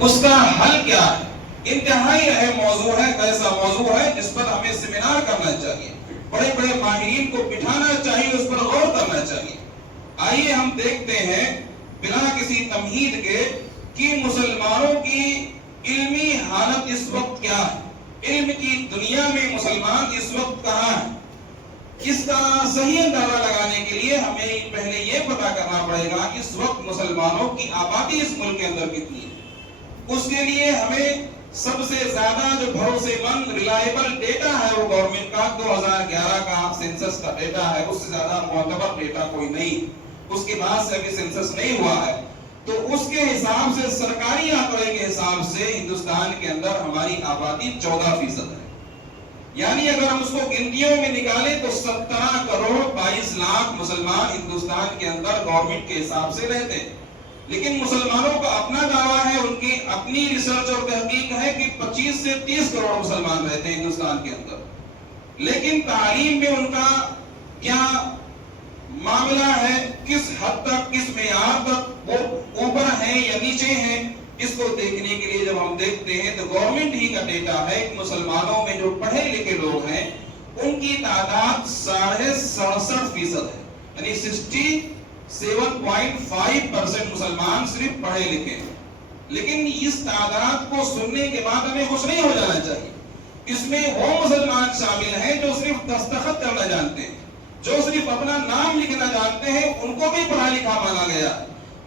اس کا حل کیا ہے؟ انتہائی اہم موضوع ہے، ایسا موضوع ہے جس پر ہمیں سیمینار کرنا چاہیے، بڑے بڑے ماہرین کو بٹھانا چاہیے، اس پر غور کرنا چاہیے۔ آئیے ہم دیکھتے ہیں بلا کسی تمہید کے کہ مسلمانوں کی علمی حالت اس وقت کیا ہے، علم کی دنیا میں مسلمان اس وقت کہاں ہے۔ اس کا صحیح اندازہ لگانے کے لیے ہمیں پہلے یہ پتا کرنا پڑے گا کہ اس وقت مسلمانوں کی آبادی اس ملک کے اندر کتنی ہے۔ اس کے لیے ہمیں سب سے زیادہ جو بھروسے مند ریلائبل ڈیٹا ہے وہ گورنمنٹ کا 2011 کا سینسس کا ڈیٹا ہے، اس سے زیادہ معتبر ڈیٹا کوئی نہیں، اس کے بعد سے ابھی سینسس نہیں ہوا ہے۔ تو اس کے حساب سے، سرکاری آنکڑے کے حساب سے ہندوستان کے اندر ہماری آبادی 14% ہے، یعنی اگر ہم اس کو گنتیوں میں نکالیں تو 17 کروڑ 22 لاکھ مسلمان ہندوستان کے اندر گورنمنٹ کے حساب سے رہتے ہیں۔ لیکن مسلمانوں کا اپنا دعویٰ ہے، ان کی اپنی ریسرچ اور تحقیق ہے کہ 25 سے 30 کروڑ مسلمان رہتے ہیں ہندوستان کے اندر۔ لیکن تعلیم میں ان کا کیا معاملہ ہے، کس حد تک، کس معیار تک وہ اوپر ہیں یا نیچے ہیں، اس کو دیکھنے کے لیے جب ہم دیکھتے ہیں تو گورنمنٹ ہی کا ڈیٹا ہے کہ مسلمانوں میں جو پڑھے لکھے لوگ ہیں ان کی تعداد 67.5% ہے، یعنی 67.5% مسلمان صرف پڑھے لکھے ہیں۔ لیکن اس تعداد کو سننے کے بعد ہمیں خوش نہیں ہو جانا چاہیے۔ اس میں وہ مسلمان شامل ہیں جو صرف دستخط کرنا جانتے ہیں، جو صرف اپنا نام لکھنا جانتے ہیں، ان کو بھی پڑھا لکھا مانا گیا،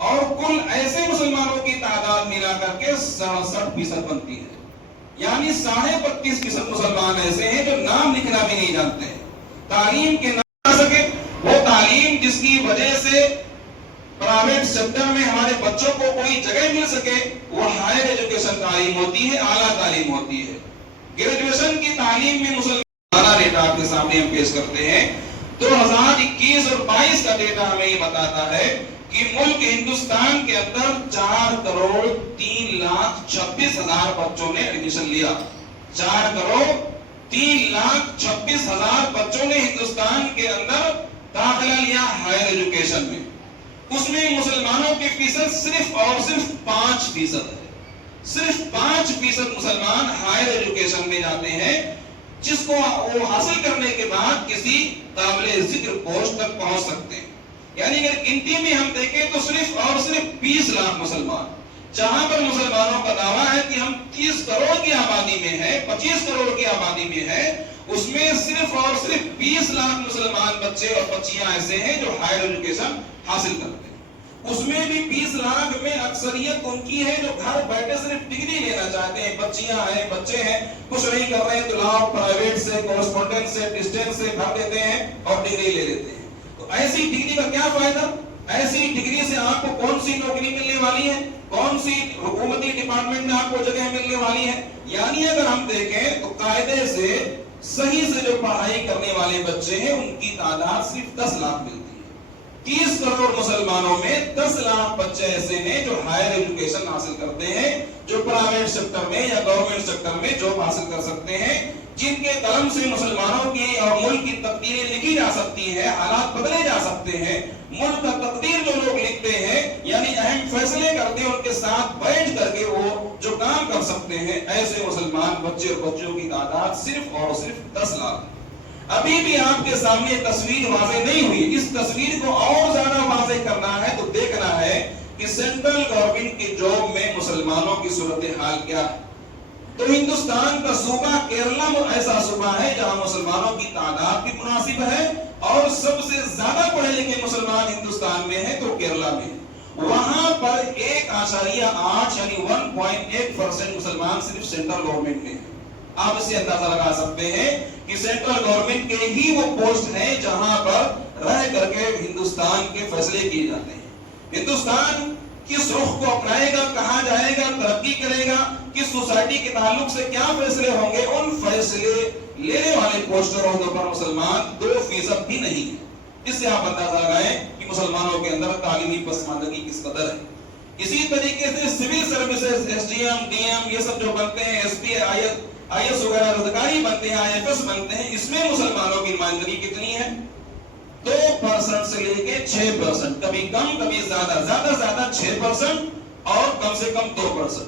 اور کل ایسے مسلمانوں کی تعداد ملا کر کے 67% بنتی ہے، یعنی 32.5% مسلمان ایسے ہیں جو نام لکھنا بھی نہیں جانتے ہیں، تعلیم کے نہ آ سکے۔ وہ تعلیم جس کی وجہ سے پرائیویٹ سیکٹر میں ہمارے بچوں کو کوئی جگہ مل سکے، وہ ہائر ایجوکیشن تعلیم ہوتی ہے، اعلیٰ تعلیم ہوتی ہے۔ گریجویشن کی تعلیم میں مسلمان ڈیٹا آپ کے سامنے ہم پیش کرتے ہیں۔ 2021 اور 22 کا ڈیٹا ہمیں یہ بتاتا ہے کہ ملک ہندوستان کے اندر 4 کروڑ 3 لاکھ 26 ہزار بچوں نے ایڈمیشن لیا۔ 4 کروڑ 3 لاکھ 26 ہزار بچوں نے ہندوستان کے اندر داخلہ لیا ہائر ایجوکیشن میں۔ اس میں مسلمانوں کی فیصد صرف اور صرف 5% ہے، صرف 5% مسلمان ہائر ایجوکیشن میں جاتے ہیں، جس کو وہ حاصل کرنے کے بعد کسی قابل ذکر پوسٹ تک پہنچ سکتے ہیں۔ یعنی اگر گنتی میں ہم دیکھیں تو صرف اور صرف 20 لاکھ مسلمان، جہاں پر مسلمانوں کا دعویٰ ہے کہ ہم 30 کروڑ کی آبادی میں ہے، 25 کروڑ کی آبادی میں ہے، اس میں صرف اور صرف 20 لاکھ مسلمان بچے اور بچیاں ایسے ہیں جو ہائر ایجوکیشن حاصل کرتے ہیں۔ اس میں بھی 20 لاکھ میں اکثریت ان کی ہے جو گھر بیٹھے صرف ڈگری لینا چاہتے ہیں، بچیاں ہیں، بچے ہیں، کچھ نہیں کر رہے ہیں تو لاؤ پرائیویٹ سے، کورسپونڈنٹ سے، ڈسٹینس سے بھر دیتے ہیں اور ڈگری لے لیتے ہیں۔ تو ایسی ڈگری کا کیا فائدہ؟ ایسی ڈگری سے آپ کو کون سی نوکری ملنے والی ہے، کون سی حکومتی ڈپارٹمنٹ میں آپ کو جگہ ملنے والی ہے؟ یعنی اگر ہم دیکھیں تو قاعدے سے صحیح سے جو پڑھائی کرنے والے بچے ہیں ان کی تعداد صرف 10 لاکھ ملتی ہے۔ 30 کروڑ مسلمانوں میں 10 لاکھ بچے ایسے ہیں جو ہائر ایجوکیشن حاصل کرتے ہیں، جو پرائیویٹ سیکٹر میں یا گورنمنٹ سیکٹر میں جاب حاصل کر سکتے ہیں، جن کے قلم سے مسلمانوں کی اور ملک کی تقدیریں لکھی جا سکتی ہیں، حالات بدلے جا سکتے ہیں۔ ملک کا تقدیر جو لوگ لکھتے ہیں، یعنی اہم فیصلے کرتے ہیں، ان کے ساتھ بیٹھ کر کے وہ جو کام کر سکتے ہیں، ایسے مسلمان بچے اور بچوں کی تعداد صرف اور صرف 10 لاکھ۔ ابھی بھی آپ کے سامنے تصویر واضح نہیں ہوئی، اس تصویر کو اور زیادہ واضح کرنا ہے تو دیکھنا ہے کہ سینٹرل گورنمنٹ کی جاب میں مسلمانوں کی صورتحال کیا ہے۔ تو ہندوستان کا صوبہ کیرلا ایسا صوبہ ہے جہاں مسلمانوں کی تعداد بھی مناسب ہے اور سب سے زیادہ پڑھے لکھے مسلمان ہندوستان میں ہیں تو کیرلا میں۔ وہاں پر 1.8 یعنی 1.8% مسلمان صرف سینٹرل گورنمنٹ میں ہیں۔ آپ اس سے اندازہ لگا سکتے ہیں کہ سینٹرل گورنمنٹ کے ہی وہ پوسٹ ہیں جہاں پر رہ کر کے ہندوستان کے فیصلے کیے جاتے ہیں۔ ہندوستان کس رخ کو اپنائے گا، کہاں جائے گا، ترقی کرے گا، کس سوسائٹی کے تعلق سے کیا فیصلے ہوں گے، ان فیصلے لینے والے پوسٹ اور عہدوں پر مسلمان 2% بھی نہیں ہے۔ اس سے آپ اندازہ لگائیں کہ مسلمانوں کے اندر تعلیمی پسماندگی کس قدر ہے۔ اسی طریقے سے civil services, S D M, D M, یہ سب جو بنتے ہیں، ایس پی، آئی ایس وغیرہ ادھیکاری بنتے ہیں، آئی ایف ایس بنتے ہیں، اس میں مسلمانوں کی نمائندگی کتنی ہے؟ 2% سے لے کے 6%، کبھی کم کبھی زیادہ، زیادہ 6% اور کم سے کم 2%۔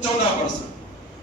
14%।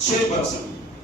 6%,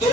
2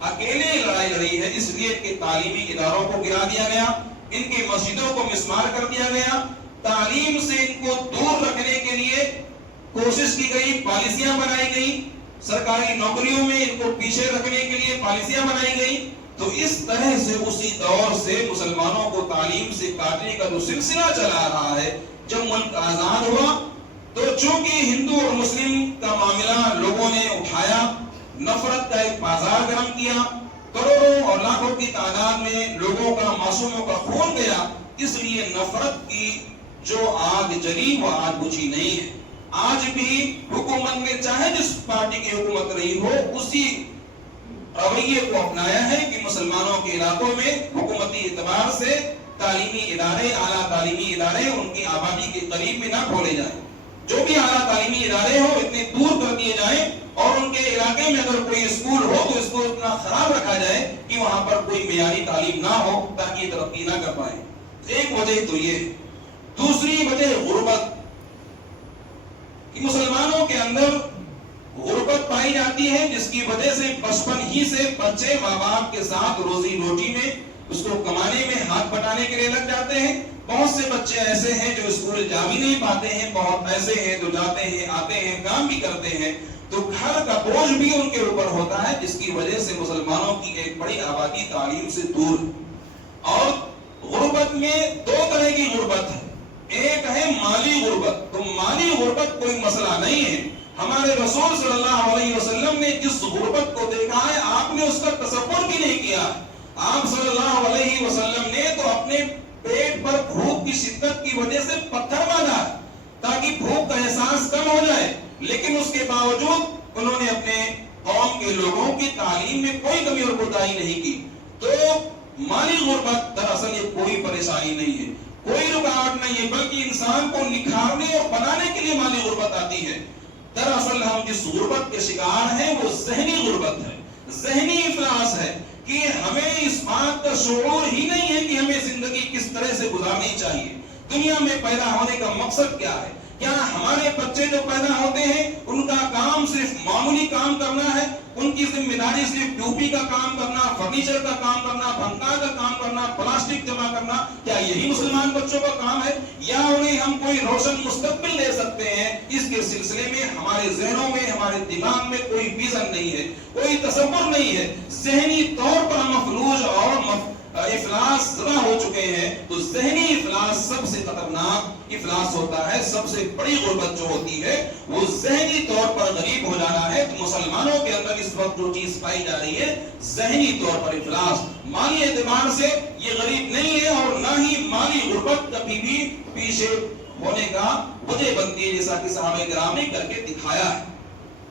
اکیلے لڑائی لڑی ہے، اس لیے کہ تعلیمی اداروں کو گرا دیا گیا، ان کی مسجدوں کو مسمار کر دیا گیا، تعلیم سے ان کو دور رکھنے کے لیے کوشش کی گئی، پالیسیاں بنائی گئی، سرکاری نوکریوں میں ان کو پیچھے رکھنے کے لیے پالیسیاں بنائی گئی۔ تو اس طرح سے اسی دور سے مسلمانوں کو تعلیم سے کاٹنے کا جو سلسلہ چلا رہا ہے، جب ملک آزاد ہوا تو چونکہ ہندو اور مسلم کا معاملہ لوگوں نے اٹھایا، نفرت کا ایک بازار گرم کیا، کروڑوں اور لاکھوں کی تعداد میں لوگوں کا، معصوموں کا خون گیا، اس لیے نفرت کی جو آگ جلی وہ آج بجھی نہیں ہے۔ آج بھی حکومت میں چاہے جس پارٹی کی حکومت رہی ہو، اسی رویے کو اپنایا ہے کہ مسلمانوں کے علاقوں میں حکومتی اعتبار سے تعلیمی ادارے، اعلیٰ تعلیمی ادارے ان کی آبادی کے قریب میں نہ کھولے جائیں، جو بھی اعلیٰ تعلیمی ادارے ہوں اتنے دور کر دیے جائیں، اور ان کے علاقے میں اگر کوئی اسکول ہو تو اس کو اتنا خراب رکھا جائے کہ وہاں پر کوئی معیاری تعلیم نہ ہو تاکہ یہ ترقی نہ کر پائے۔ ایک وجہ تو یہ ہے۔ دوسری وجہ غربت، کہ مسلمانوں کے اندر غربت پائی جاتی ہے، جس کی وجہ سے بچپن ہی سے بچے ماں باپ کے ساتھ روزی روٹی میں، اس کو کمانے میں ہاتھ بٹانے کے لیے لگ جاتے ہیں۔ بہت سے بچے ایسے ہیں جو اسکول جا بھی نہیں پاتے ہیں، بہت ایسے ہیں جو جاتے ہیں، آتے ہیں، کام بھی کرتے ہیں، تو گھر کا بوجھ بھی ان کے اوپر ہوتا ہے، جس کی وجہ سے مسلمانوں کی ایک بڑی آبادی تعلیم سے دور ہے۔ اور غربت میں دو طرح کی غربت ہے، ایک ہے مالی غربت۔ تو مالی غربت کوئی مسئلہ نہیں ہے، ہمارے رسول صلی اللہ علیہ وسلم نے جس غربت کو دیکھا ہے آپ نے اس کا تصور بھی نہیں کیا۔ آپ صلی اللہ علیہ وسلم نے تو اپنے پیٹ پر بھوک کی شدت کی وجہ سے پتھر باندھا تاکہ بھوک کا احساس کم ہو جائے، لیکن اس کے باوجود انہوں نے اپنے قوم کے لوگوں کی تعلیم میں کوئی کمی اور کوتاہی نہیں کی۔ تو مالی غربت دراصل یہ کوئی پریشانی نہیں ہے، کوئی رکاوٹ نہیں ہے، بلکہ انسان کو نکھارنے اور بنانے کے لیے مالی غربت آتی ہے۔ دراصل ہم جس غربت کے شکار ہیں وہ ذہنی غربت ہے، ذہنی افلاس ہے، کہ ہمیں اس بات کا شعور ہی نہیں ہے کہ ہمیں زندگی کس طرح سے گزارنی چاہیے، دنیا میں پیدا ہونے کا مقصد کیا ہے۔ کیا ہمارے بچے جو پیدا ہوتے ہیں ان کا کام صرف معمولی کام کرنا ہے، ان کی ذمہ داری صرف ٹوپی کا کام کرنا، فرنیچر کا کام کرنا، بھنکا کا کام کرنا، پلاسٹک جمع کرنا، کیا یہی مسلمان بچوں کا کام ہے؟ یا انہیں ہم کوئی روشن مستقبل دے سکتے ہیں؟ اس کے سلسلے میں ہمارے ذہنوں میں، ہمارے دماغ میں کوئی ویژن نہیں ہے، کوئی تصور نہیں ہے، ذہنی طور پر ہم مفلوج اور افلاس زدہ ہو چکے ہیں۔ تو ذہنی افلاس سب سے خطرناک افلاس ہوتا ہے، سب سے بڑی غربت جو ہوتی ہے وہ ذہنی طور پر غریب ہو جانا ہے۔ تو مسلمانوں کے اندر اس وقت جو چیز پائی جا رہی ہے ذہنی طور پر افلاس، مالی اعتبار سے یہ غریب نہیں ہے، اور نہ ہی مالی غربت کبھی بھی پیچھے ہونے کا وجہ بنتی ہے، جیسا کہ صحابہ کرام نے کر کے دکھایا ہے۔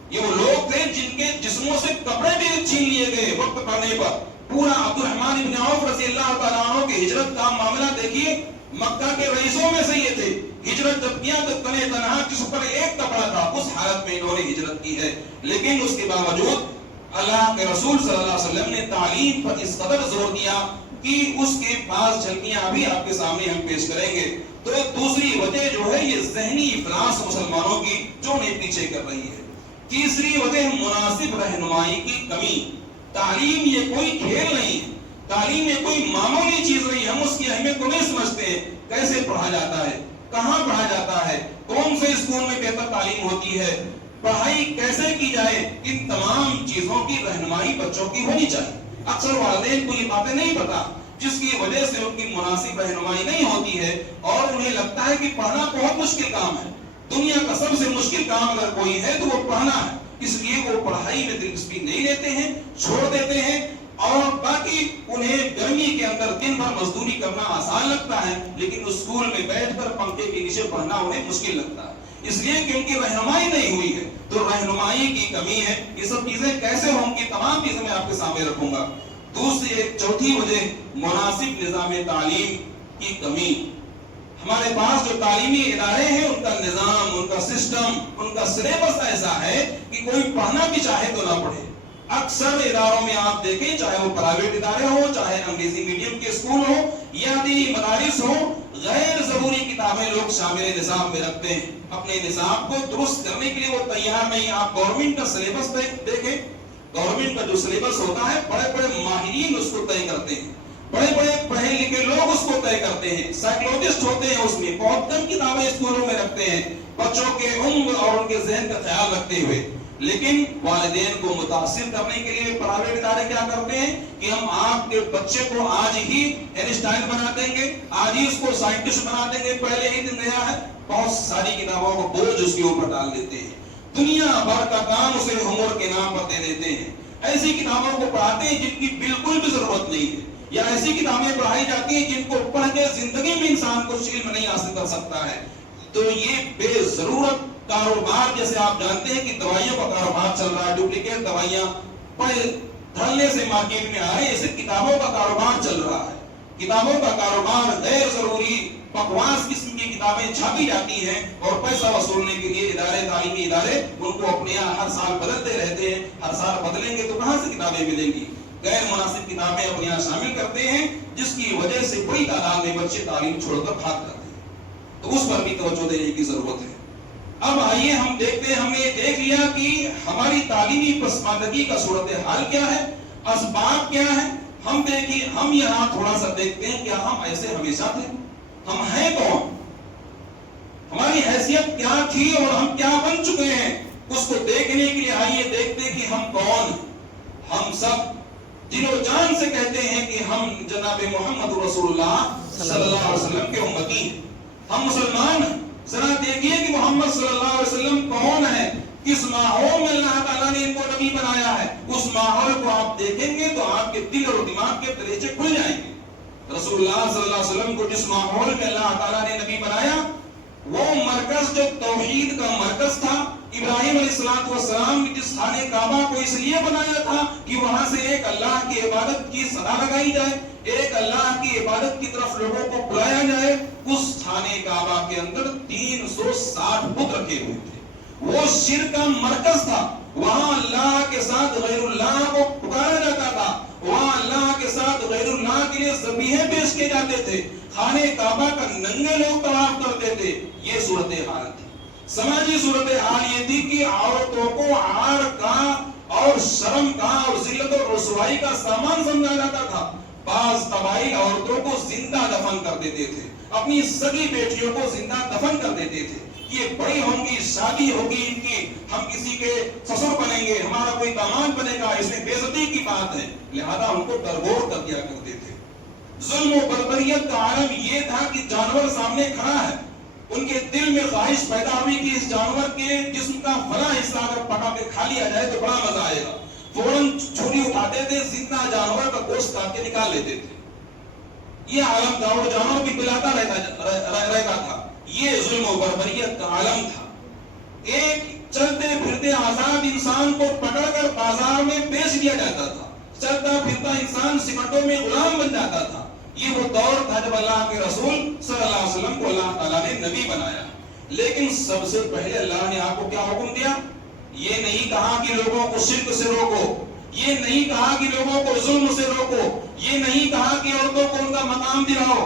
یہ وہ لوگ تھے جن کے جسموں سے کپڑے بھی چھین لیے گئے وقت پڑنے پر۔ پورا عبد الرحمن بن عوف رضی اللہ تعالیٰ عنہ کے ہجرت کا معاملہ دیکھیے، مکہ کے رئیسوں میں سے یہ تھے، ہجرت جب کیا تو تنے تنہا جس پر ایک کپڑا تھا، اس حالت میں انہوں نے ہجرت کی ہے، لیکن اس کے باوجود اللہ کے رسول صلی اللہ علیہ وسلم نے تعلیم پر اس قدر زور دیا کہ اس کے پاس جھلکیاں ابھی آپ کے سامنے ہم پیش کریں گے۔ تو دوسری وجہ جو ہے یہ ذہنی افلاس مسلمانوں کی جو انہیں پیچھے کر رہی ہے۔ تیسری وجہ مناسب رہنمائی کی کمی۔ تعلیم یہ کوئی کھیل نہیں ہے، تعلیم یہ کوئی معمولی چیز نہیں، ہم اس کی اہمیت کو نہیں سمجھتے ہیں۔ کیسے پڑھا جاتا ہے، کہاں پڑھا جاتا ہے، کون سے اسکول میں بہتر تعلیم ہوتی ہے، پڑھائی کیسے کی جائے، ان تمام چیزوں کی رہنمائی بچوں کی ہونی چاہیے۔ اکثر والدین کو یہ باتیں نہیں پتا، جس کی وجہ سے ان کی مناسب رہنمائی نہیں ہوتی ہے، اور انہیں لگتا ہے کہ پڑھنا بہت مشکل کام ہے، دنیا کا سب سے مشکل کام اگر کوئی ہے تو وہ پڑھنا ہے، اس لیے وہ پڑھائی میں دلچسپی نہیں لیتے ہیں، چھوڑ دیتے ہیں، اور باقی انہیں گرمی کے اندر دن بھر مزدوری کرنا آسان لگتا ہے، لیکن اسکول میں بیٹھ کر پنکھے کے نیچے پڑھنا انہیں مشکل لگتا ہے، اس لیے کہ ان کی رہنمائی نہیں ہوئی ہے۔ تو رہنمائی کی کمی ہے۔ یہ سب چیزیں کیسے ہوں گی، تمام چیزیں میں آپ کے سامنے رکھوں گا۔ دوسری ایک چوتھی وجہ مناسب نظام تعلیم کی کمی۔ ہمارے پاس جو تعلیمی ادارے ہیں ان کا نظام، ان کا سسٹم، ان کا سلیبس ایسا ہے کہ کوئی پڑھنا بھی چاہے تو نہ پڑھے۔ اکثر اداروں میں آپ دیکھیں، چاہے وہ پرائیویٹ ادارے ہوں، چاہے انگریزی میڈیم کے اسکول ہوں یا دینی مدارس ہوں، غیر ضروری کتابیں لوگ شامل نصاب میں رکھتے ہیں۔ اپنے نصاب کو درست کرنے کے لیے وہ تیار نہیں۔ آپ گورنمنٹ کا سلیبس دیکھیں، گورنمنٹ کا جو سلیبس ہوتا ہے بڑے بڑے ماہرین اس کو طے کرتے ہیں، بڑے بڑے پڑھے لکھے لوگ اس کو طے کرتے ہیں، سائیکولوجسٹ ہوتے ہیں، اس میں بہت کم کتابیں اسکولوں میں رکھتے ہیں بچوں کے عمر اور ان کے ذہن کا خیال رکھتے ہوئے۔ لیکن والدین کو متاثر کرنے کے لیے پرائیویٹ ادارے کیا کرتے ہیں کہ ہم آپ کے بچے کو آج ہی اینسٹائن بنا دیں گے، آج ہی اس کو سائنٹسٹ بنا دیں گے، پہلے ہی دن گیا ہے، بہت ساری کتابوں کو بوجھ اس کے اوپر ڈال دیتے ہیں، دنیا بھر کا کام اسے ہوم ورک کے نام پر دے دیتے ہیں، ایسی کتابوں کو پڑھاتے ہیں جن کی بالکل بھی ضرورت نہیں ہے، یا ایسی کتابیں پڑھائی جاتی ہیں جن کو پڑھ کے زندگی میں انسان کو علم نہیں حاصل کر سکتا ہے۔ تو یہ بے ضرورت کاروبار، جیسے آپ جانتے ہیں کہ دوائیوں کا کاروبار چل رہا ہے، ڈپلیکیٹ دوائیاں دھڑلے سے مارکیٹ میں آ رہی ہیں، اسے کتابوں کا کاروبار چل رہا ہے۔ کتابوں کا کاروبار، غیر ضروری بکواس قسم کی کتابیں چھاپی جاتی ہیں اور پیسہ وصولنے کے لیے ادارے، تعلیمی ادارے ان کو اپنے یہاں ہر سال بدلتے رہتے ہیں، ہر سال بدلیں گے تو کہاں سے کتابیں ملیں گی؟ غیر مناسب کتابیں اپنے یہاں شامل کرتے ہیں، جس کی وجہ سے بڑی تعداد میں بچے تعلیم چھوڑ کر بھاگ جاتے ہیں، تو اس پر بھی توجہ دینے کی ضرورت ہے۔ اب آئیے ہم دیکھتے ہیں، ہم نے دیکھ لیا کہ ہماری تعلیمی پسماندگی کا صورتحال کیا ہے، اسباب کیا ہے۔ ہم دیکھیے، ہم یہاں تھوڑا سا دیکھتے ہیں، کیا ہم ایسے ہمیشہ تھے؟ ہم ہیں کون؟ ہماری حیثیت کیا تھی اور ہم کیا بن چکے ہیں؟ اس کو دیکھنے کے لیے آئیے دیکھتے ہیں کہ ہم کون ہیں۔ ہم سب دل و جان سے کہتے ہیں کہ ہم جناب محمد رسول اللہ صلی اللہ علیہ وسلم کے امتی ہیں، ہم مسلمان ہیں۔ ذرا دیکھیے کہ محمد صلی اللہ علیہ وسلم کون ہے، کس ماحول میں اللہ تعالیٰ نے ان کو نبی بنایا ہے۔ اس ماحول کو آپ دیکھیں گے تو آپ کے دل اور دماغ کے دریچے کھل جائیں گے۔ رسول اللہ صلی اللہ علیہ وسلم کو جس ماحول میں اللہ تعالیٰ نے نبی بنایا، وہ مرکز جو توحید کا مرکز تھا، ابراہیم علیہ السلام نے جس خانہ کعبہ کو اس لیے بنایا تھا کہ وہاں سے ایک اللہ کی عبادت کی صدا لگائی جائے، ایک اللہ کی عبادت کی طرف لوگوں کو بلایا جائے۔ اس خانہ کعبہ کے اندر 360 بت رکھے ہوئے تھے، وہ شرک کا مرکز تھا، وہاں اللہ کے ساتھ غیر اللہ کو پکارا جاتا تھا، وہاں اللہ کے ساتھ غیر اللہ کے لیے ذبیحے پیش کیے جاتے تھے، خانہ کعبہ کا ننگے لوگ طواف کرتے تھے۔ یہ صورتحال تھی۔ سماجی صورتحال یہ تھی کہ عورتوں کو عار کا اور شرم کا اور ذلت و رسوائی کا سامان سمجھا جاتا تھا۔ بعض قبائل عورتوں کو زندہ دفن کر دیتے تھے، اپنی سگی بیٹیوں کو زندہ دفن کر دیتے تھے۔ یہ بڑی ہوں گی، شادی ہوگی ان کی، ہم کسی کے سسر بنیں گے، ہمارا کوئی داماد بنے گا، اس میں بے عزتی کی بات ہے، لہذا ان کو درگور کر دیا کرتے تھے۔ ظلم و بربریت کا عالم یہ تھا کہ جانور سامنے کھڑا ہے، ان کے دل میں خواہش پیدا ہوئی کہ اس جانور کے جسم کا فلاں حصہ اگر پکا کے کھا لیا جائے تو بڑا مزہ آئے گا، فوراً چھری اٹھاتے تھے، زندہ جانور کا گوشت کاٹ کے نکال لیتے تھے۔ یہ عالم تھا اور جانور بھی پلاتا رہتا تھا۔ یہ ظلم و بربریت کا عالم تھا۔ ایک چلتے پھرتے آزاد انسان کو پکڑ کر بازار میں بیچ دیا جاتا تھا، چلتا پھرتا انسان سکڑوں میں غلام بن جاتا تھا۔ یہ وہ دور تھا جب اللہ کے رسول صلی اللہ علیہ وسلم کو اللہ تعالیٰ نے نبی بنایا۔ لیکن سب سے پہلے اللہ نے آپ کو کیا حکم دیا؟ یہ نہیں کہا کہ لوگوں کو شرک سے روکو، یہ نہیں کہا کہ لوگوں کو ظلم سے روکو، یہ نہیں کہا کہ عورتوں کو ان کا مقام دلاؤ۔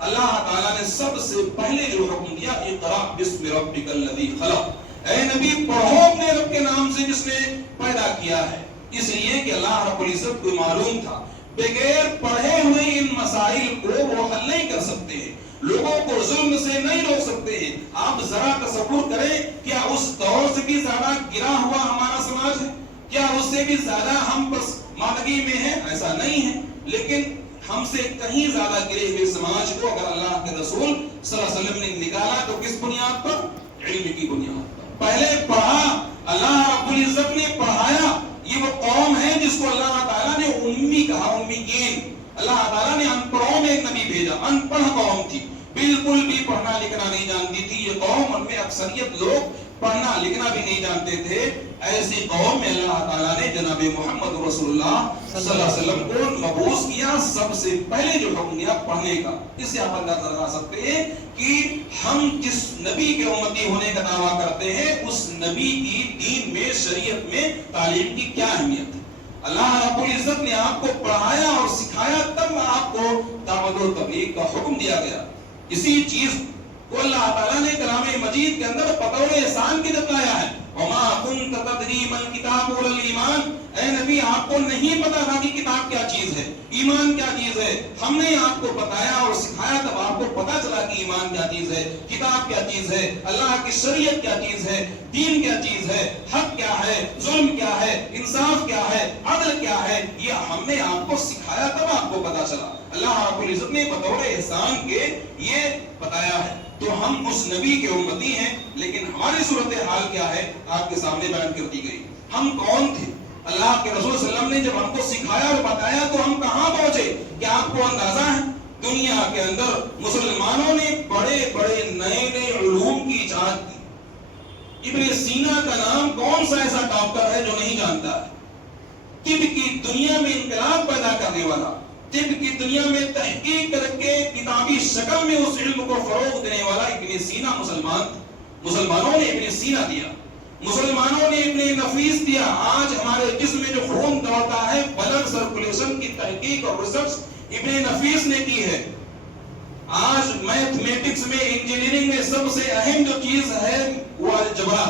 اللہ تعالیٰ نے سب سے پہلے جو حکم دیا، اقرأ بسم ربک الذی خلق، اے نبی پڑھو اپنے رب کے نام سے جس نے پیدا کیا ہے۔ اس لیے کہ اللہ رب العزت کو معلوم تھا بغیر پڑھے ہوئے ان مسائل کو وہ حل نہیں کر سکتے ہیں، لوگوں کو ظلم سے نہیں روک سکتے ہیں۔ آپ ذرا تصور کریں، کیا اس دور سے بھی زیادہ گرا ہوا ہمارا سماج ہے؟ کیا اس سے بھی زیادہ ہم پسماندگی میں ہیں؟ ایسا نہیں ہے، لیکن ہم سے کہیں زیادہ گرے ہوئے سماج کو اگر اللہ کے رسول صلی اللہ علیہ وسلم نے نکالا تو کس بنیاد پر؟ علم کی بنیاد پر۔ پہلے پڑھا، اللہ رب العزت نے پڑھایا۔ یہ وہ قوم ہے جس کو اللہ تعالیٰ نے امی کہا، امیین۔ اللہ تعالیٰ نے ان پڑھوں میں ایک نبی بھیجا، ان پڑھ قوم تھی، بالکل بھی پڑھنا لکھنا نہیں جانتی تھی یہ قوم، ان میں اکثریت لوگ پڑھنا لکھنا بھی نہیں جانتے تھے۔ ایسی قوم میں اللہ تعالیٰ نے جناب محمد رسول اللہ صلی اللہ علیہ وسلم کو مبعوث کیا۔ سب سے پہلے جو حکم دیا پڑھنے کا، اس سے آپ اندازہ لگا سکتے ہیں کہ ہم جس نبی کے امتی ہونے کا دعویٰ کرتے ہیں اس نبی کی دین میں، شریعت میں تعلیم کی کیا اہمیت ہے۔ اللہ رب العزت نے آپ کو پڑھایا اور سکھایا، تب آپ کو دعوت و تبلیغ کا حکم دیا گیا۔ اسی چیز کو اللہ تعالیٰ نے کلام مجید کے اندر بطور احسان کی بتایا ہے، وَمَا كُنْتَ تَدْرِي مَا الْكِتَابُ وَلَا الْإِيمَانُ، اے نبی آپ کو نہیں پتا تھا کہ کتاب کیا چیز ہے، ایمان کیا چیز ہے، ہم نے آپ کو بتایا اور سکھایا، تب آپ کو پتا چلا کہ ایمان کیا چیز ہے، کتاب کیا چیز ہے، اللہ کی شریعت کیا چیز ہے، دین کیا چیز ہے، حق کیا ہے، ظلم کیا ہے، انصاف کیا ہے، عدل کیا ہے، یہ ہم نے آپ کو سکھایا تب آپ کو پتا چلا۔ اللہ رب العزت نے بطور احسان کے یہ بتایا ہے۔ تو ہم اس نبی کے امتی ہیں، لیکن ہماری صورتحال کیا ہے آپ کے سامنے بیان کر دی گئی۔ ہم کون تھے؟ اللہ کے رسول صلی اللہ علیہ وسلم نے جب ہم کو سکھایا اور بتایا تو ہم کہاں پہنچے؟ کیا آپ کو اندازہ ہے؟ دنیا کے اندر مسلمانوں نے بڑے بڑے نئے نئے علوم کی ایجاد کی۔ ابن سینا کا نام کون سا ایسا ڈاکٹر ہے جو نہیں جانتا ہے؟ طب کی دنیا میں انقلاب پیدا کرنے والا، طب کی دنیا میں تحقیق کر کے کتابی شکل میں اس علم کو فروغ دینے والا ابن سینا مسلمان تھا۔ مسلمانوں نے ابن سینا دیا، مسلمانوں نے ابن نفیس دیا۔ آج ہمارے جسم میں جو خون دوڑتا ہے، بلڈ سرکولیشن کی تحقیق اور ریسرچ ابن نفیس نے کی ہے۔ آج میتھمیٹکس میں، انجینئرنگ میں سب سے اہم جو چیز ہے وہ الجبرا۔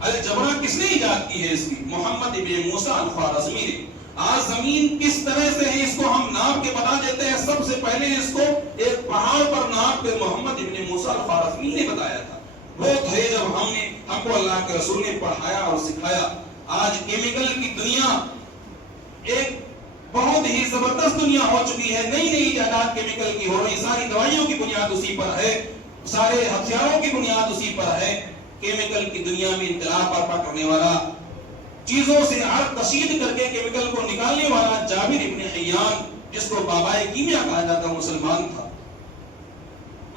الجبرا کس نے ایجاد کی ہے؟ اس کی محمد ابن موسیٰ الخوارزمی نے۔ آج زمین کس طرح سے ہے اس کو ہم ناپ کے بتا دیتے ہیں، سب سے پہلے اس کو ایک پہاڑ پر ناپ کے محمد ابن موسیٰ الخوارزمی نے بتایا تھا۔ وہ تھے جب ہم کو اللہ کے رسول نے پڑھایا اور سکھایا۔ آج کیمیکل کی دنیا ایک بہت ہی زبردست دنیا ہو چکی ہے، نئی نئی ایجادات کیمیکل کی ہو رہی، ساری دوائیوں کی بنیاد اسی پر ہے، سارے ہتھیاروں کی بنیاد اسی پر ہے۔ کیمیکل کی دنیا میں انقلاب برپا کرنے والا، چیزوں سے عرق کشید کر کے کیمیکل کو نکالنے والا جابر ابن حیان، جس کو بابائے کیمیا کہا جاتا، مسلمان تھا۔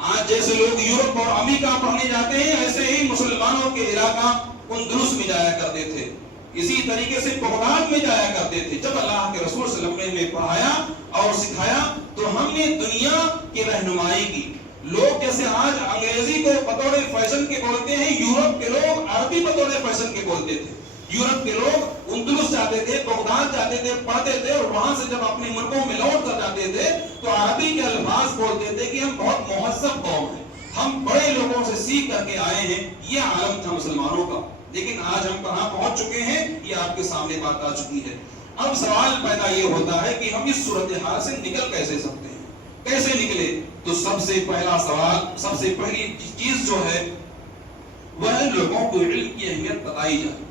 آج جیسے لوگ یورپ اور امریکہ پڑھنے جاتے ہیں، ایسے ہی مسلمانوں کے علاقہ اندلس میں جایا کرتے تھے، اسی طریقے سے بغداد میں جایا کرتے تھے۔ جب اللہ کے رسول صلی اللہ علیہ وسلم نے پڑھایا اور سکھایا تو ہم نے دنیا کی رہنمائی کی۔ لوگ جیسے آج انگریزی کو بطور فیشن کے بولتے ہیں، یورپ کے لوگ عربی بطور فیشن کے بولتے تھے۔ یورپ کے لوگ اندلس جاتے تھے، بغداد جاتے تھے، پڑھتے تھے، اور وہاں سے جب اپنے ملکوں میں لوٹ کر جاتے تھے تو عربی کے الفاظ بولتے تھے کہ ہم بہت مہذب قوم ہیں، ہم بڑے لوگوں سے سیکھ کر کے آئے ہیں۔ یہ عالم تھا مسلمانوں کا، لیکن آج ہم کہاں پہنچ چکے ہیں، یہ آپ کے سامنے بات آ چکی ہے۔ اب سوال پیدا یہ ہوتا ہے کہ ہم اس صورتحال سے نکل کیسے سکتے ہیں، کیسے نکلے؟ تو سب سے پہلا سوال، سب سے پہلی چیز جو ہے وہ ہے لوگوں کو علم کی اہمیت بتائی جائے۔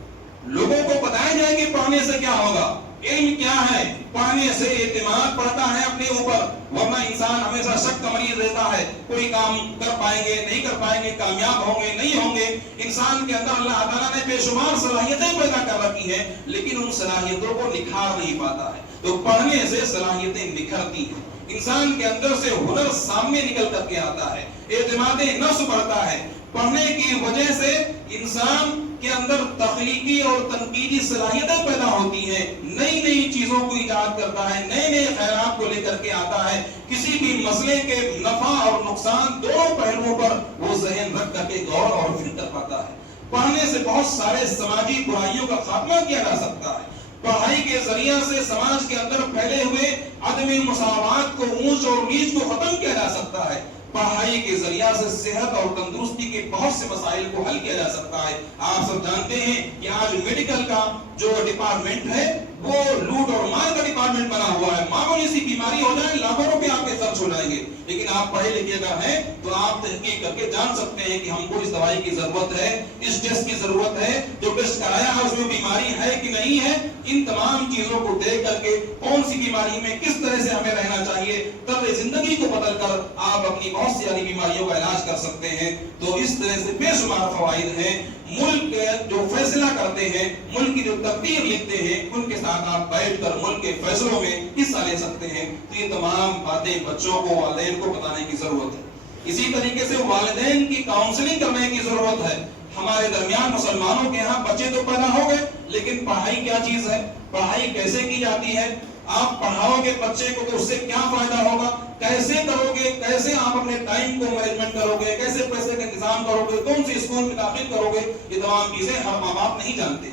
لوگوں کو بتایا جائے کہ پڑھنے سے کیا ہوگا، علم کیا ہے۔ پڑھنے سے اعتماد بڑھتا ہے اپنے اوپر، ورنہ انسان ہمیشہ شک کا مریض رہتا ہے، کوئی کام کر پائیں گے نہیں کر پائیں گے، کامیاب ہوں گے نہیں ہوں گے۔ انسان کے اندر اللہ تعالیٰ نے بے شمار صلاحیتیں پیدا کر رکھی ہیں، لیکن ان صلاحیتوں کو نکھار نہیں پاتا ہے۔ تو پڑھنے سے صلاحیتیں نکھرتی ہیں، انسان کے اندر سے ہنر سامنے نکل کر کے آتا ہے، اعتماد نفس بڑھتا ہے۔ پڑھنے کی وجہ سے انسان کے اندر تخلیقی اور تنقیدی صلاحیتیں پیدا ہوتی ہیں، نئی نئی چیزوں کو ایجاد کرتا ہے، نئے نئے خیالات کو لے کر کے آتا ہے۔ کسی بھی مسئلے کے نفع اور نقصان دونوں پہلوؤں پر وہ ذہن رکھ کر کے غور اور فکر کر پاتا ہے۔ پڑھنے سے بہت سارے سماجی برائیوں کا خاتمہ کیا جا سکتا ہے۔ پڑھائی کے ذریعے سے سماج کے اندر پھیلے ہوئے عدم مساوات کو، اونچ اور نیچ کو ختم کیا جا سکتا ہے۔ پڑھائی کے ذریعہ سے صحت اور تندرستی کے بہت سے مسائل کو حل کیا جا سکتا ہے۔ آپ سب جانتے ہیں کہ آج میڈیکل کا جو ڈپارٹمنٹ ہے وہ لوٹ اور مار کا ڈپارٹمنٹ بنا ہوا ہے۔ معمولی سی بیماری ہو جائے، لاکھوں روپے آپ کے خرچ ہو جائیں گے، لیکن آپ پڑھے لکھے اگر ہیں تو آپ تحقیق کر کے جان سکتے ہیں کہ ہم کو اس دوائی کی ضرورت ہے، اس ٹیسٹ کی ضرورت ہے، جو ٹیسٹ کرایا ہے اس میں بیماری ہے کہ نہیں ہے۔ ان تمام چیزوں کو دیکھ کر کے کون سی بیماری میں کس طرح سے ہمیں رہنا چاہیے، طرز زندگی کو بدل کر آپ اپنی بہت سی بیماریوں کا علاج کر سکتے ہیں۔ تو اس طرح سے بے شمار فوائد ہیں۔ ملک جو فیصلہ کرتے ہیں، ملک کی جو تقدیر لکھتے ہیں، ان کے ساتھ آپ بیٹھ کر ملک کے فیصلوں میں حصہ لے سکتے ہیں۔ تو یہ تمام باتیں بچوں کو، والدین کو بتانے کی ضرورت ہے۔ اسی طریقے سے والدین کی کاؤنسلنگ کرنے کی ضرورت ہے۔ ہمارے درمیان مسلمانوں کے ہاں بچے تو پیدا ہو گئے، لیکن پڑھائی کیا چیز ہے، پڑھائی کیسے کی جاتی ہے، آپ پڑھاؤ گے بچے کو تو اس سے کیا فائدہ ہوگا، کیسے کرو گے، کیسے آپ اپنے ٹائم کو مینجمنٹ کرو گے، کیسے پیسے کا انتظام کرو گے، کون سی اسکول میں داخل کرو گے، یہ تمام چیزیں ہر ماں باپ نہیں جانتے۔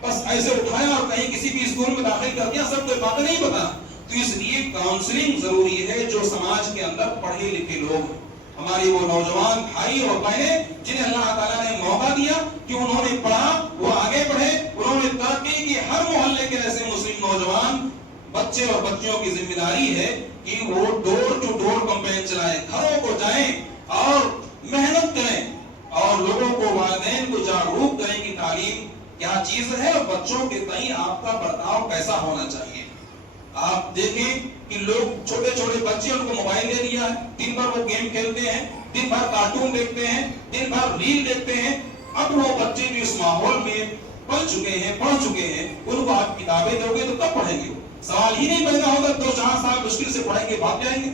بس ایسے اٹھایا اور کہیں کسی بھی اسکول میں داخل کر دیا، سب کو باتیں نہیں پتا۔ تو اس لیے کاؤنسلنگ ضروری ہے۔ جو سماج کے اندر پڑھے لکھے لوگ ہیں، ہماری وہ نوجوان بھائی اور بہنیں جنہیں اللہ تعالیٰ نے موقع دیا کہ انہوں نے پڑھا، وہ آگے بڑھے، انہوں نے ترقی کی، ہر محلے کے ایسے مسلم نوجوان بچے اور بچیوں کی ذمہ داری ہے کہ وہ ڈور ٹو ڈور کمپین چلائیں، گھروں کو جائیں اور محنت کریں اور لوگوں کو، والدین کو جاگروک کریں کہ تعلیم کیا چیز ہے اور بچوں کے تئیں آپ کا برتاؤ کیسا ہونا چاہیے۔ آپ دیکھیں کہ لوگ چھوٹے چھوٹے بچے، ان کو موبائل دے دیا ہے، دن بھر وہ گیم کھیلتے ہیں، دن بھر کارٹون دیکھتے ہیں، دن بھر ریل دیکھتے ہیں۔ اب وہ بچے بھی اس ماحول میں پل چکے ہیں، پڑھ چکے ہیں، ان کو آپ کتابیں دو گے تو کب پڑھیں گے؟ سوال ہی نہیں پیدا ہوگا، 2-4 سال مشکل سے پڑھیں گے، بھاگ جائیں گے۔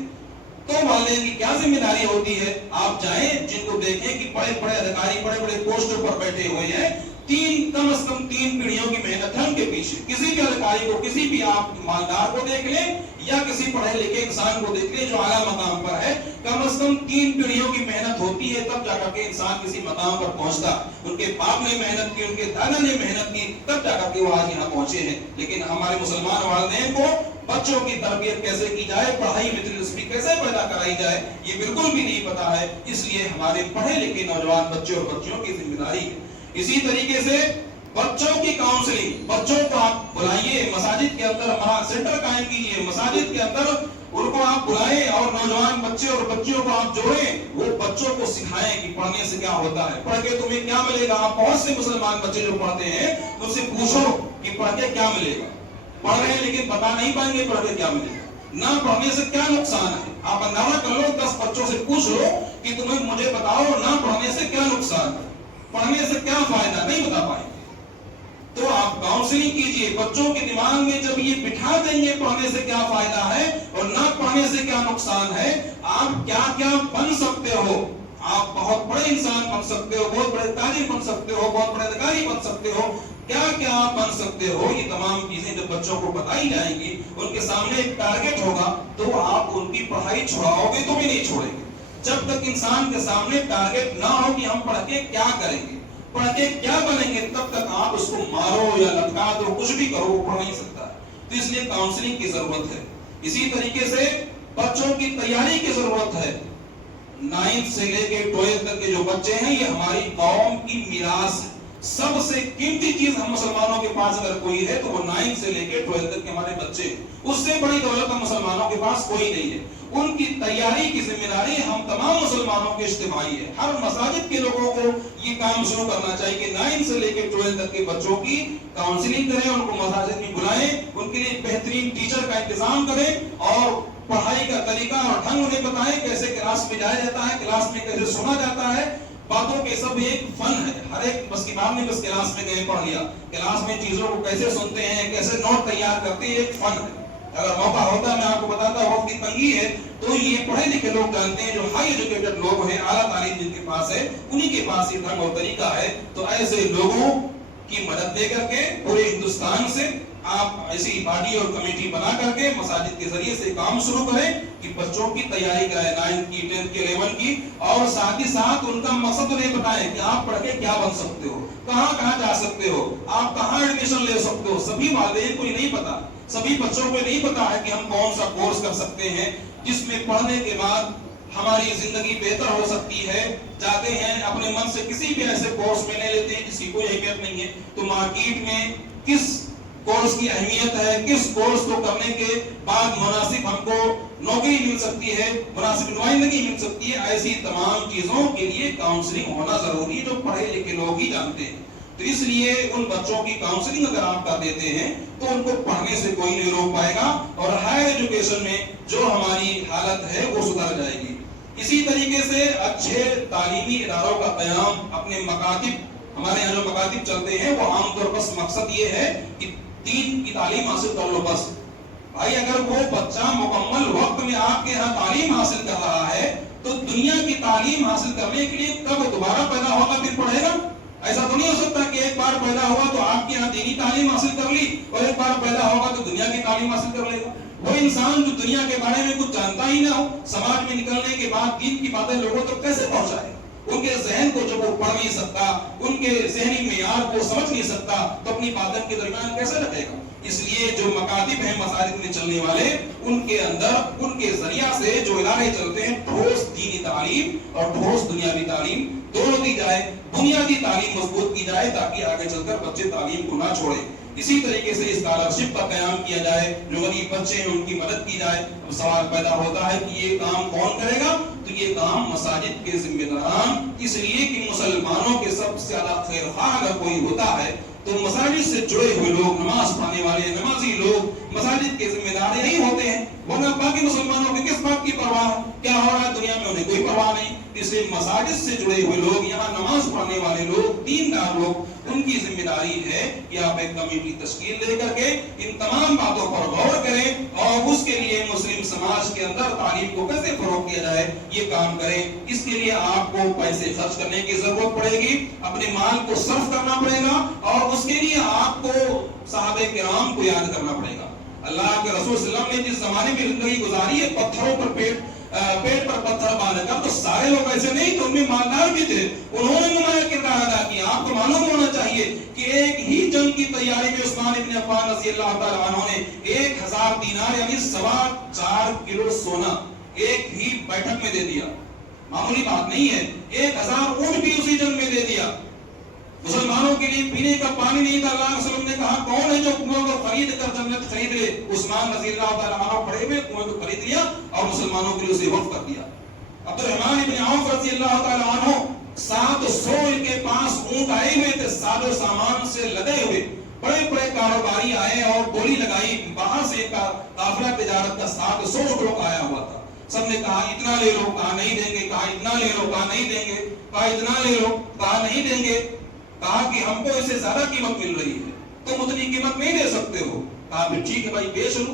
تو والدین کی کیا ذمہ داری ہوتی ہے؟ آپ جائیں، جن کو دیکھیں کہ بڑے بڑے ادھیکاری بڑے بڑے پوسٹوں پر بیٹھے ہوئے ہیں، کم از کم 3 پیڑھیوں کی محنت ہے ان کے پیچھے۔ کسی بھی ادھیکاری کو، کسی بھی آپ مالدار کو دیکھ لیں یا کسی پڑھے لکھے انسان کو دیکھ لیں جو اعلیٰ مقام پر ہے، کم از کم 3 پیڑھیوں کی محنت ہوتی ہے، تب جا کر کے انسان کسی مقام پر پہنچتا۔ ان کے باپ نے محنت کی، ان کے دادا نے محنت کی، تب جا کر کے وہ آج یہاں پہنچے ہیں۔ لیکن ہمارے مسلمان والدین کو بچوں کی تربیت کیسے کی جائے، پڑھائی میں دلچسپی کیسے پیدا کرائی جائے، یہ بالکل بھی نہیں پتا ہے۔ اس لیے ہمارے پڑھے لکھے نوجوان بچے اور بچیوں کی ذمہ داری ہے۔ اسی طریقے سے بچوں کی کاؤنسلنگ، بچوں کو آپ بلائیے، مساجد کے اندر ہمارا سینٹر قائم کیجیے، مساجد کے اندر ان کو آپ بلائیں اور نوجوان بچے اور بچیوں کو آپ جوڑیں، وہ بچوں کو سکھائیں کہ پڑھنے سے کیا ہوتا ہے، پڑھ کے تمہیں کیا ملے گا۔ آپ بہت سے مسلمان بچے جو پڑھتے ہیں ان سے پوچھو کہ پڑھ کے کیا ملے گا، پڑھ رہے ہیں لیکن بتا نہیں پائیں گے پڑھ کے کیا ملے گا، نہ پڑھنے سے کیا نقصان ہے۔ آپ اندازہ کر لو، 10 بچوں سے پوچھ لو کہ تمہیں مجھے بتاؤ نہ پڑھنے سے کیا نقصان ہے، پڑھنے سے کیا فائدہ، نہیں بتا پائیں گے۔ تو آپ کاؤنسلنگ کیجئے، بچوں کے دماغ میں جب یہ بٹھا دیں گے پڑھنے سے کیا فائدہ ہے اور نہ پڑھنے سے کیا نقصان ہے، آپ کیا کیا بن سکتے ہو، آپ بہت بڑے انسان بن سکتے ہو، بہت بڑے تاجر بن سکتے ہو، بہت بڑے ادھیکاری بن سکتے ہو، کیا کیا آپ بن سکتے ہو، یہ تمام چیزیں جب بچوں کو بتائی جائیں گی، ان کے سامنے ایک ٹارگٹ ہوگا، تو آپ ان کی پڑھائی چھڑاؤ گے تو بھی نہیں چھوڑیں گے۔ جب تک انسان کے سامنے ٹارگٹ نہ ہو کہ ہم پڑھ کے کیا کریں گے، پڑھ کے کیا بنیں گے، تب تک آپ اس کو مارو یا لٹکا دو، کچھ بھی کرو، وہ پڑھ نہیں سکتا۔ تو اس لیے کاؤنسلنگ کی ضرورت ہے۔ اسی طریقے سے بچوں کی تیاری کی ضرورت ہے۔ 9 سے لے کے 12 تک کے جو بچے ہیں، یہ ہماری قوم کی میراث ہے۔ سب سے قیمتی چیز ہم مسلمانوں کے پاس اگر کوئی ہے تو وہ 9 سے لے کے 12 تک کے ہمارے بچے ہیں۔ اس سے بڑی دولت ہم مسلمانوں کے پاس کوئی نہیں ہے۔ ان کی تیاری کی ذمہ داری ہم تمام مسلمانوں کے اجتماعی ہے۔ ہر مساجد کے لوگوں کو یہ کام شروع کرنا چاہیے کہ 9 سے لے کے 12 تک کے بچوں کی کاؤنسلنگ کریں، ان کو مساجد میں بلائیں، ان کے لیے بہترین ٹیچر کا انتظام کریں اور پڑھائی کا طریقہ اور ڈھنگ انہیں بتائیں، کیسے کلاس میں جایا جاتا ہے، کلاس میں کیسے سنا جاتا ہے۔ باتوں کے سب ایک فن ہے، ہر ایک بس امام نے بس کلاس میں گئے پڑھ لیا، کلاس میں چیزوں کو کیسے سنتے ہیں، کیسے نوٹ تیار کرتے ہیں، ایک فن ہے۔ اگر موقع ہوتا ہے میں آپ کو بتاتا ہوں، وقت کی تنگی ہے تو یہ پڑھے لکھے لوگ جانتے ہیں، جو ہائی ایجوکیٹڈ لوگ ہیں، اعلیٰ تعلیم جن کے پاس ہے، انہی کے پاس یہ ڈھنگ اور طریقہ ہے۔ تو ایسے لوگوں کی مدد لے کر کے پورے ہندوستان سے آپ ایسی پارٹی اور کمیٹی بنا کر کے مساجد کے ذریعے سے کام شروع کریں کہ بچوں کی تیاری کریں 9 کی 10 کے لیول کی، اور ساتھ ہی ساتھ ان کا مقصد انہیں بتائیں کہ آپ پڑھ کے کیا بن سکتے ہو، کہاں کہاں جا سکتے ہو، آپ کہاں ایڈمیشن لے سکتے ہو۔ سبھی والدین کو یہ نہیں پتا، سبھی بچوں کو نہیں پتا ہے کہ ہم کون سا کورس کر سکتے ہیں جس میں پڑھنے کے بعد ہماری زندگی بہتر ہو سکتی ہے۔ جاتے ہیں اپنے من سے کسی بھی ایسے کورس میں لے لیتے ہیں جس کی کوئی اہمیت نہیں ہے، تو مارکیٹ میں کس کورس کی اہمیت ہے، کس کورس کو کرنے کے بعد مناسب ہم کو نوکری مل سکتی ہے، مناسب نمائندگی مل سکتی ہے، ایسی تمام چیزوں کے لیے کاؤنسلنگ ہونا ضروری ہے، جو پڑھے لکھے لوگ ہی جانتے ہیں۔ تو اس لیے ان بچوں کی کاؤنسلنگ اگر آپ کر دیتے ہیں تو ان کو پڑھنے سے کوئی نہیں روک پائے گا، اور ہائر ایجوکیشن میں جو ہماری حالت ہے وہ سدھر جائے گی۔ اسی طریقے سے اچھے تعلیمی اداروں کا قیام، اپنے مکاتب، ہمارے یہاں جو مکاتب چلتے ہیں وہ عام طور پر مقصد یہ ہے کہ دین کی تعلیم حاصل کر لو بس۔ بھائی اگر وہ بچہ مکمل وقت میں آپ کے یہاں تعلیم حاصل کر رہا ہے تو دنیا کی تعلیم حاصل کرنے کے لیے کب دوبارہ پیدا ہوگا پھر پڑھے گا؟ ایسا تو نہیں ہو سکتا کہ ایک بار پیدا ہوا تو آپ کے یہاں دینی تعلیم حاصل کر لی اور ایک بار پیدا ہوگا تو دنیا کی تعلیم حاصل کر لے گا۔ وہ انسان جو دنیا کے بارے میں کچھ جانتا ہی نہ ہو، سماج میں نکلنے کے بعد دین کی باتیں لوگوں تک کیسے پہنچائے؟ ان کے ذہن کو جب وہ پڑھ نہیں سکتا، ان کے ذہنی معیار کو سمجھ نہیں سکتا، تو اپنی باتوں کے درمیان کیسے رکھے گا؟ اس لیے جو مکاتب ہیں مساجد میں چلنے والے، ان کے اندر ان کے ذریعہ سے جو ادارے چلتے ہیں، ٹھوس دینی تعلیم اور ٹھوس دنیاوی تعلیم دونوں دی جائے، بنیادی تعلیم مضبوط کی جائے تاکہ آگے چل کر بچے تعلیم کو نہ چھوڑیں۔ اسی طریقے سے اسکالرشپ کا قیام کیا جائے، جو غریب بچے ہیں ان کی مدد کی جائے۔ اب سوال پیدا ہوتا ہے کہ یہ کام کون کرے گا؟ تو یہ کام مساجد کے ذمہ داران، اس لیے کہ مسلمانوں کے سب سے زیادہ خیر خواہ اگر کوئی ہوتا ہے تو مساجد سے جڑے ہوئے لوگ، نماز پڑھنے والے نمازی لوگ مساجد کے ذمہ دار یہی ہوتے ہیں، ورنہ باقی مسلمانوں کی کس بات کی پرواہ ہے؟ کیا ہو رہا ہے دنیا میں انہیں کوئی پرواہ نہیں۔ اس لیے مساجد سے جڑے ہوئے لوگ، یہاں نماز پڑھنے والے لوگ، دیندار لوگ، ان کی ذمہ داری ہے کہ آپ ایک کمیٹی تشکیل دے کر کے ان تمام باتوں پر غور کریں اور اس کے لیے مسلم سماج کے اندر تعلیم کو کیسے فروغ دیا جائے یہ کام کریں۔ اس کے لیے آپ کو پیسے خرچ کرنے کی ضرورت پڑے گی، اپنے مال کو صرف کرنا پڑے گا، اور اس کے لیے آپ کو صحابہ کرام کو یاد کرنا پڑے گا۔ اللہ کے رسول صلی اللہ علیہ وسلم نے جس زمانے میں زندگی گزاری ہے، پتھروں پر پیٹ پر پتھر باندھ کر، تو سارے لوگ ایسے نہیں تو ان میں مالدار بھی تھے، انہوں نے نمایاں کردار ادا کیا۔ آپ کو معلوم ہونا چاہیے کہ ایک ہی جنگ کی تیاری میں عثمان ابن عفان رضی اللہ تعالیٰ عنہ نے 1000 دینار یعنی 4.25 کلو سونا ایک ہی بیٹھک میں دے دیا۔ معمولی بات نہیں ہے، 1000 اونٹ بھی اسی جنگ میں دے دیا۔ مسلمانوں کے لیے پینے کا پانی نہیں تھا، اللہ علیہ وسلم نے کہا کون ہے جو کنویں کو خرید کر جنت خرید لے؟ عثمان رضی اللہ تعالیٰ عنہ کھڑے ہوئے کنویں کو خرید لیا اور مسلمانوں کے لیے اسے وقف کر دیا۔ عبد الرحمن بن عوف رضی اللہ تعالیٰ عنہ 700 ان کے پاس اونٹ آئے ہوئے تھے، ساز و سامان سے لدے ہوئے، بڑے بڑے کاروباری آئے اور بولی لگائی، باہر سے قافلہ تجارت کا 700 اونٹ آیا ہوا تھا۔ سب نے کہا اتنا لے لو، کہا نہیں دیں گے، کہا اتنا لے لو، کہا نہیں دیں گے، کہا اتنا لے لو، کہا نہیں دیں گے، کہا کہ ہم کو اس سے زیادہ قیمت مل رہی ہے، تم اتنی قیمت نہیں دے سکتے ہو۔ کہا پھر ٹھیک ہے بھائی بیچ لو۔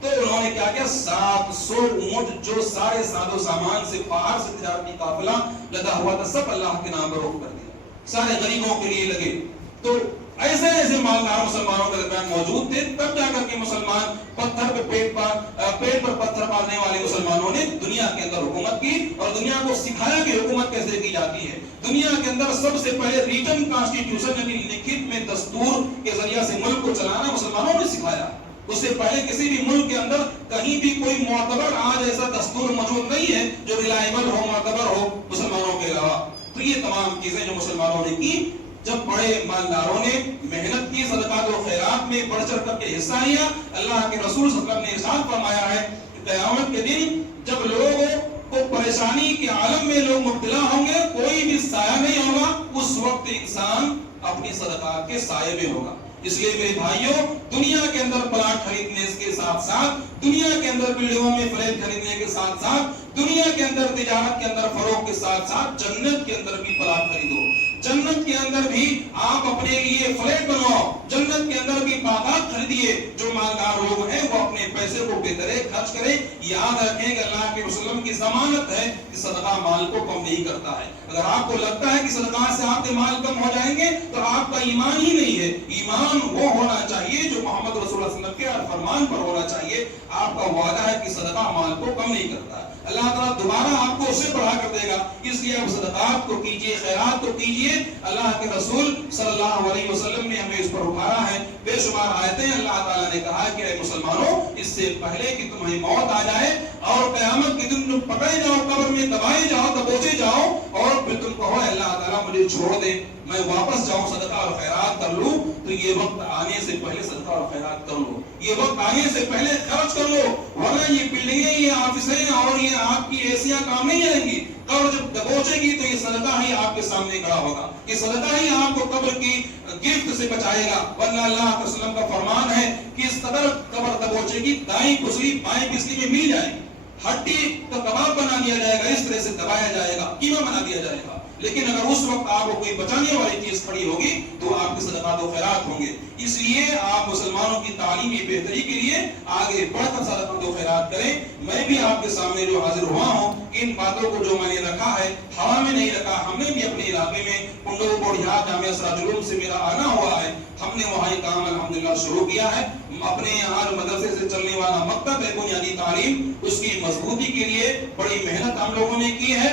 تو انہوں نے کیا کیا، 700 اونٹ جو سارے ساز و سامان سے باہر سے تجارتی قافلہ لدا ہوا تھا، سب اللہ کے نام پر وقف کر دیا، سارے غریبوں کے لیے لگے۔ تو ایسے ایسے مالدار مسلمانوں کے درمیان موجود تھے، تب جا کر کے مسلمان پتھر پہ پیٹ پر پتھر مارنے والے مسلمانوں نے دنیا کے اندر حکومت کی اور دنیا کو سکھایا کہ حکومت کیسے کی جاتی ہے۔ دنیا کے اندر سب سے پہلے ریٹن کانسٹیٹیوشن یعنی لکھت میں دستور کے ذریعے سے ملک کو چلانا مسلمانوں نے سکھایا۔ اس سے پہلے کسی بھی ملک کے اندر کہیں بھی کوئی معتبر آج ایسا دستور موجود نہیں ہے جو ریلائبل ہو، معتبر ہو مسلمانوں کے علاوہ۔ تو یہ تمام چیزیں جو مسلمانوں نے کی، جب بڑے مالداروں نے محنت کی، صدقات و خیرات میں بڑھ چڑھ کر کے حصہ لیا، اللہ کے رسول صلی اللہ علیہ وسلم نے ارشاد فرمایا ہے کہ قیامت کے دن جب لوگوں کو پریشانی کے عالم میں لوگ مبتلا ہوں گے، کوئی بھی سایہ نہیں ہوگا، اس وقت انسان اپنی صدقات کے سائے میں ہوگا۔ اس لیے میرے بھائیوں، دنیا کے اندر پلاٹ خریدنے کے ساتھ ساتھ، دنیا کے اندر بلڈنگوں میں فلیٹ خریدنے کے ساتھ ساتھ، دنیا کے اندر تجارت کے اندر فروغ کے ساتھ ساتھ جنت کے اندر بھی پلاٹ خریدو، جنت کے اندر بھی آپ اپنے لیے فلیٹ بنواؤ، جنت کے اندر بھی باغات خریدیے۔ جو مالدار لوگ ہیں وہ اپنے پیسے کو بہترے خرچ کریں۔ یاد رکھیں کہ اللہ کے رسول کی ضمانت ہے کہ صدقہ مال کو کم نہیں کرتا ہے۔ اگر آپ کو لگتا ہے کہ صدقات سے آپ کے مال کم ہو جائیں گے تو آپ کا ایمان ہی نہیں ہے۔ ایمان وہ ہونا چاہیے جو محمد رسول اللہ صلی اللہ علیہ وسلم کے فرمان پر ہونا چاہیے۔ آپ کا وعدہ ہے کہ صدقہ مال کو کم نہیں کرتا ہے، اللہ تعالیٰ دوبارہ آپ کو اسے بڑھا کر دے گا۔ اس لیے آپ صدقات کو کیجئے، خیرات کو کیجئے۔ اللہ کے رسول صلی اللہ علیہ وسلم نے ہمیں اس پر اٹھایا ہے۔ بے شمار آیتیں اللہ تعالیٰ نے کہا کہ اے مسلمانوں، اس سے پہلے کہ تمہیں موت آ جائے اور قیامت کے دن تم پکڑے جاؤ، قبر میں دبائے جاؤ، دبوچے جاؤ، اور پھر تم کہو اللہ تعالیٰ مجھے چھوڑ دے، میں واپس جاؤں صدقہ اور خیرات کر لوں، تو یہ وقت آنے سے پہلے صدقہ اور خیرات کر لو، یہ وقت آنے سے پہلے خرچ کر لو، ورنہ یہ بلڈنگیں، یہ آفسیں اور یہ آپ کی ایسیاں کام نہیں آئیں گی۔ قبر جب دبوچے گی تو یہ صدقہ ہی آپ کے سامنے کھڑا ہوگا، یہ صدقہ ہی آپ کو قبر کی گرفت سے بچائے گا۔ ورنہ اللہ کے رسول کا فرمان ہے کہ اس قدر قبر دبوچے گی، دائیں پسلی بائیں پسلی میں مل جائے گی، ہڈی کا کباب بنا دیا جائے گا، اس طرح سے دبایا جائے گا، قیمہ بنا دیا جائے گا۔ لیکن اگر اس وقت آپ کو کوئی بچانے والی چیز کھڑی ہوگی تو آپ کے صدقات و خیرات ہوں گے۔ اس لیے آپ مسلمانوں کی تعلیمی بہتری کے لیے آگے بڑھ کر صدقات و خیرات کریں۔ میں بھی آپ کے سامنے جو حاضر ہوا ہوں، ان باتوں کو جو میں نے رکھا ہے ہوا میں نہیں رکھا، ہم نے بھی اپنے علاقے میں کنڈو کوڑیا جامعہ سراج العلوم سے میرا آنا ہوا ہے، ہم نے وہاں یہ کام الحمدللہ شروع کیا ہے۔ اپنے یہاں مدرسے سے چلنے والا مکتب ہے بنیادی تعلیم، اس کی مضبوطی کے لیے بڑی محنت ہم لوگوں نے کی ہے۔